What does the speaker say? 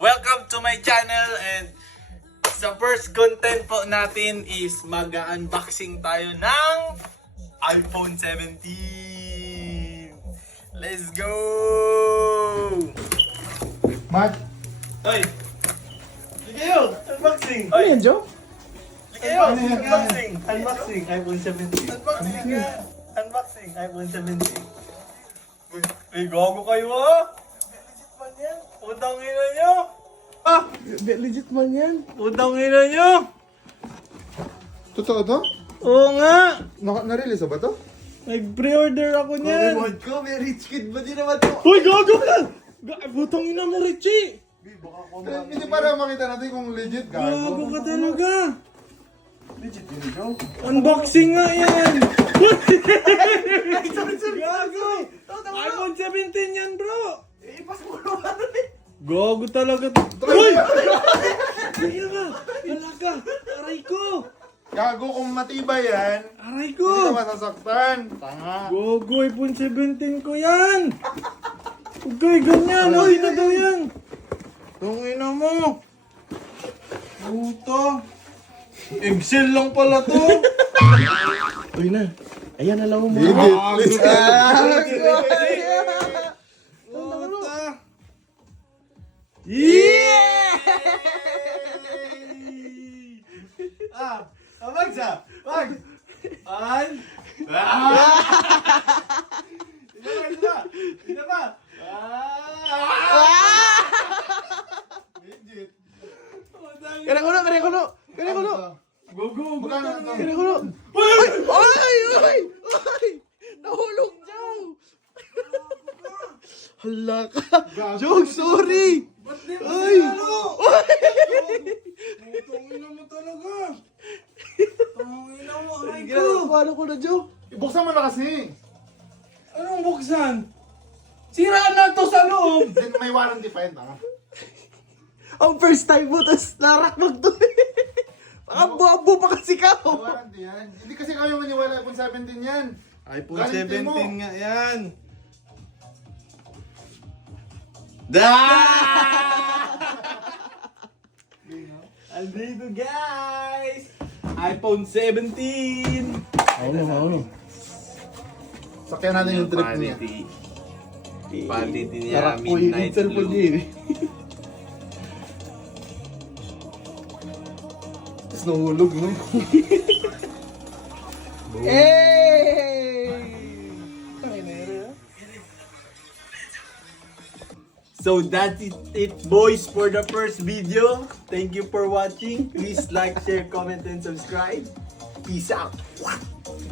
Welcome to my channel and sa first content po natin is mag-unboxing tayo ng iPhone 17. Let's go! Mat, Hoy! Hindi kayo! Unboxing! Ano yan, Joe? Hindi kayo! Ano yan? Unboxing! Unboxing! iPhone 17. Unboxing nga! Unboxing! iPhone 17. Uy, gago kayo ah! Legit man yan! Utang ina nyo! Ah! Legit man yan. Utang ina nyo! totoo to? Oo nga! Na-release ba to? Nag-pre-order ako niyan! ko, may rich kid ba din naman to? Uy, gago ka! Butang ina mo, Richie! Hindi para makita natin kung legit Gago ka talaga! Legit yun, Joe. Unboxing nga yan! Gago! iPhone 17 yan, bro! Ipas mo naman ano eh. Gago talaga. Uy! Kaya nga! Wala ka! Aray ko! Gago kung matibay yan, Aray hindi ka ko! masasaktan. Tanga. Gago, iPhone 17 ko yan! Huwag kayo ganyan! Uy, na daw yan! Tungina mo! Puta! Excel lang pala to! Uy na. Ayan na lang mo. Legit. Puta! Yeah! Mags ah! Mags! An? Ina ba? Legit. Kaya kulo! Gogo! Magkano to? Kaya kulo! Uy! Nahulog, Joe! Hala ka! Joe, sorry! Ba't di mo Ay! sinalo? Tungina mo talaga! Tungina mo, aray ko! Paano ko na, Joe? Ibuksan mo na kasi. Anong buksan? Siraan na to sa loob! Then may warranty pa yun, tanga. Ang first time mo, tapos narakmag to Ang bobo pa kasi ka! May warranty yan. Hindi kasi kayo maniwala iPhone 17 yan. iPhone Garanti 17 mo. nga yan! Andito guys! iPhone 17! Oo. Sakyan natin yung trip niya. Quality niya, Tarak po yung midnight cellphone blue. niya eh. Tapos nahulog mo. So that's it boys for the first video. Thank you for watching. Please like, share, comment, and subscribe. Peace out.